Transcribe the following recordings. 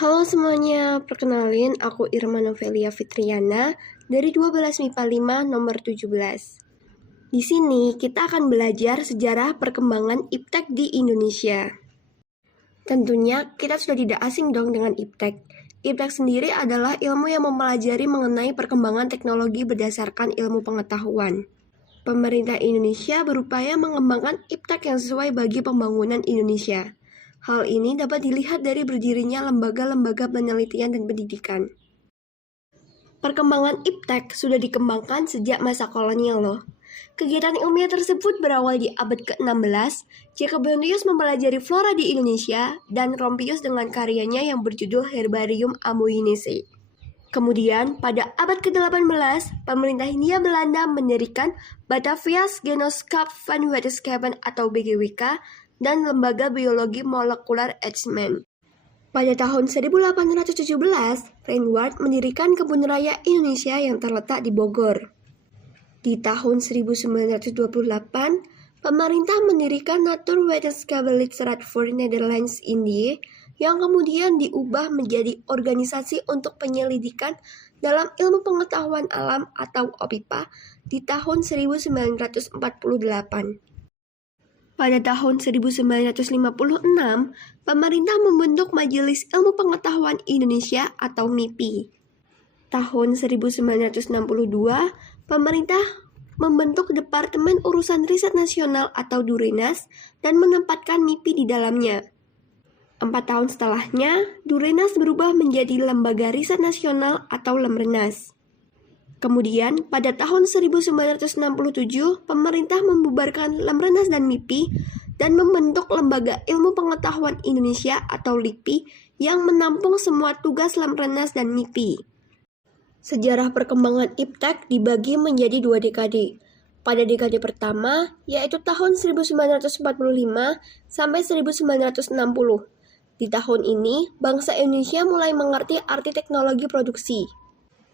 Halo semuanya, perkenalin aku Irma Novelia Fitriana dari 12 MIPA 5 nomor 17. Di sini kita akan belajar sejarah perkembangan iptek di Indonesia. Tentunya kita sudah tidak asing dong dengan iptek. Iptek sendiri adalah ilmu yang mempelajari mengenai perkembangan teknologi berdasarkan ilmu pengetahuan. Pemerintah Indonesia berupaya mengembangkan iptek yang sesuai bagi pembangunan Indonesia. Hal ini dapat dilihat dari berdirinya lembaga-lembaga penelitian dan pendidikan. Perkembangan iptek sudah dikembangkan sejak masa kolonial loh. Kegiatan ilmiah tersebut berawal di abad ke-16, Jacob Bontius mempelajari flora di Indonesia, dan Rompius dengan karyanya yang berjudul Herbarium Amoyinese. Kemudian, pada abad ke-18, pemerintah Hindia Belanda mendirikan Batavia's Genootschap van Wetenschappen atau BGWK dan Lembaga Biologi Molekular Eijkman. Pada tahun 1817, Reinhard mendirikan Kebun Raya Indonesia yang terletak di Bogor. Di tahun 1928, pemerintah mendirikan Natuurwetenschappelijke voor Nederlands Indië yang kemudian diubah menjadi Organisasi untuk Penyelidikan dalam Ilmu Pengetahuan Alam atau OPIPA di tahun 1948. Pada tahun 1956, pemerintah membentuk Majelis Ilmu Pengetahuan Indonesia atau MIPI. Tahun 1962, pemerintah membentuk Departemen Urusan Riset Nasional atau Durenas dan menempatkan MIPI di dalamnya. 4 tahun setelahnya, Durenas berubah menjadi Lembaga Riset Nasional atau Lemrenas. Kemudian, pada tahun 1967, pemerintah membubarkan Lemrenas dan MIPI dan membentuk Lembaga Ilmu Pengetahuan Indonesia atau LIPI yang menampung semua tugas Lemrenas dan MIPI. Sejarah perkembangan iptek dibagi menjadi 2 dekade. Pada dekade pertama, yaitu tahun 1945 sampai 1960. Di tahun ini, bangsa Indonesia mulai mengerti arti teknologi produksi.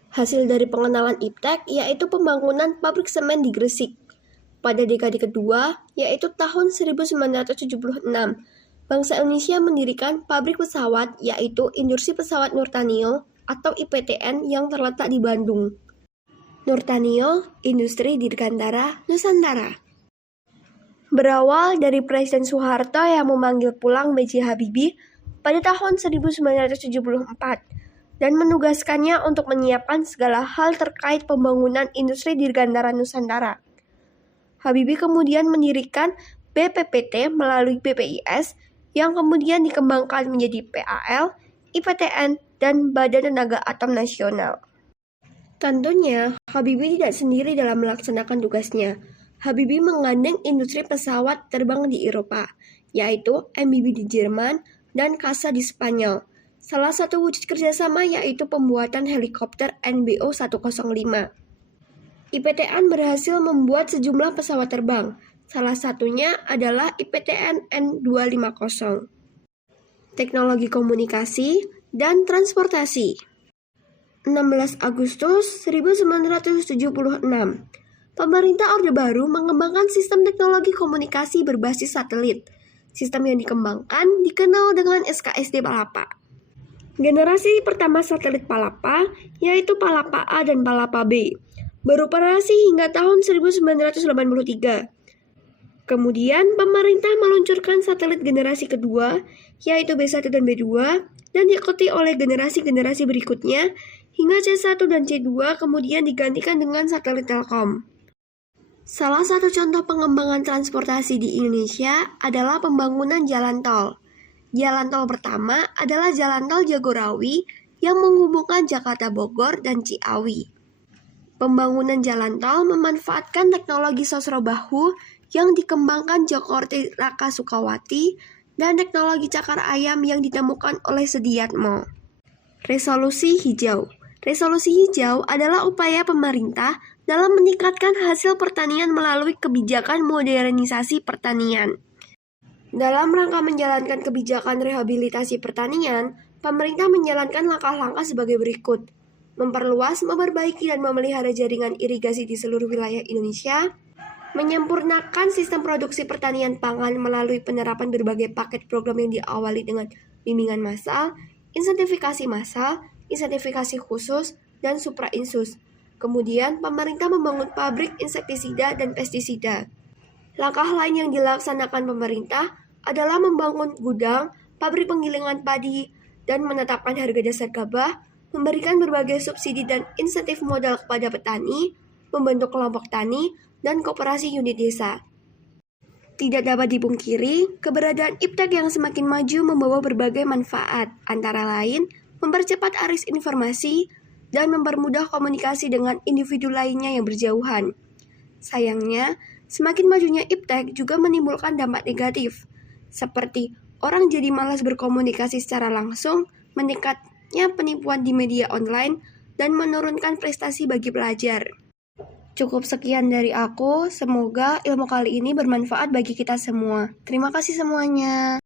Hasil dari pengenalan iptek yaitu pembangunan pabrik semen di Gresik. Pada dekade kedua, yaitu tahun 1976, bangsa Indonesia mendirikan pabrik pesawat yaitu Industri Pesawat Nurtanio atau IPTN yang terletak di Bandung. Nurtanio, Industri Dirgantara Nusantara. Berawal dari Presiden Soeharto yang memanggil pulang B.J. Habibie pada tahun 1974 dan menugaskannya untuk menyiapkan segala hal terkait pembangunan industri Dirgantara Nusantara. Habibie kemudian mendirikan BPPT melalui BPIS yang kemudian dikembangkan menjadi PAL, IPTN, dan Badan Tenaga Atom Nasional. Tentunya, Habibie tidak sendiri dalam melaksanakan tugasnya. Habibie menggandeng industri pesawat terbang di Eropa, yaitu MBB di Jerman dan CASA di Spanyol. Salah satu wujud kerjasama yaitu pembuatan helikopter NBO 105. IPTN berhasil membuat sejumlah pesawat terbang. Salah satunya adalah IPTN N250. Teknologi komunikasi dan transportasi. 16 Agustus 1976. Pemerintah Orde Baru mengembangkan sistem teknologi komunikasi berbasis satelit. Sistem yang dikembangkan dikenal dengan SKSD Palapa. Generasi pertama satelit Palapa, yaitu Palapa A dan Palapa B, beroperasi hingga tahun 1983. Kemudian, pemerintah meluncurkan satelit generasi kedua, yaitu B1 dan B2, dan diikuti oleh generasi-generasi berikutnya, hingga C1 dan C2 kemudian digantikan dengan satelit Telkom. Salah satu contoh pengembangan transportasi di Indonesia adalah pembangunan jalan tol. Jalan tol pertama adalah Jalan Tol Jagorawi yang menghubungkan Jakarta Bogor dan Ciawi. Pembangunan jalan tol memanfaatkan teknologi Sosrobahu yang dikembangkan Djoko Raka Sukawati dan teknologi cakar ayam yang ditemukan oleh Sudiatmo. Resolusi hijau. Resolusi hijau adalah upaya pemerintah dalam meningkatkan hasil pertanian melalui kebijakan modernisasi pertanian. Dalam rangka menjalankan kebijakan rehabilitasi pertanian, pemerintah menjalankan langkah-langkah sebagai berikut. Memperluas, memperbaiki, dan memelihara jaringan irigasi di seluruh wilayah Indonesia. Menyempurnakan sistem produksi pertanian pangan melalui penerapan berbagai paket program yang diawali dengan bimbingan massal, insentifikasi massal, insentifikasi khusus, dan suprainsus. Kemudian, pemerintah membangun pabrik insektisida dan pestisida. Langkah lain yang dilaksanakan pemerintah adalah membangun gudang, pabrik penggilingan padi, dan menetapkan harga dasar gabah, memberikan berbagai subsidi dan insentif modal kepada petani, membentuk kelompok tani, dan koperasi unit desa. Tidak dapat dipungkiri, keberadaan IPTEK yang semakin maju membawa berbagai manfaat, antara lain mempercepat arus informasi dan mempermudah komunikasi dengan individu lainnya yang berjauhan. Sayangnya, semakin majunya IPTEK juga menimbulkan dampak negatif, seperti orang jadi malas berkomunikasi secara langsung, meningkatnya penipuan di media online, dan menurunkan prestasi bagi pelajar. Cukup sekian dari aku, semoga ilmu kali ini bermanfaat bagi kita semua. Terima kasih semuanya.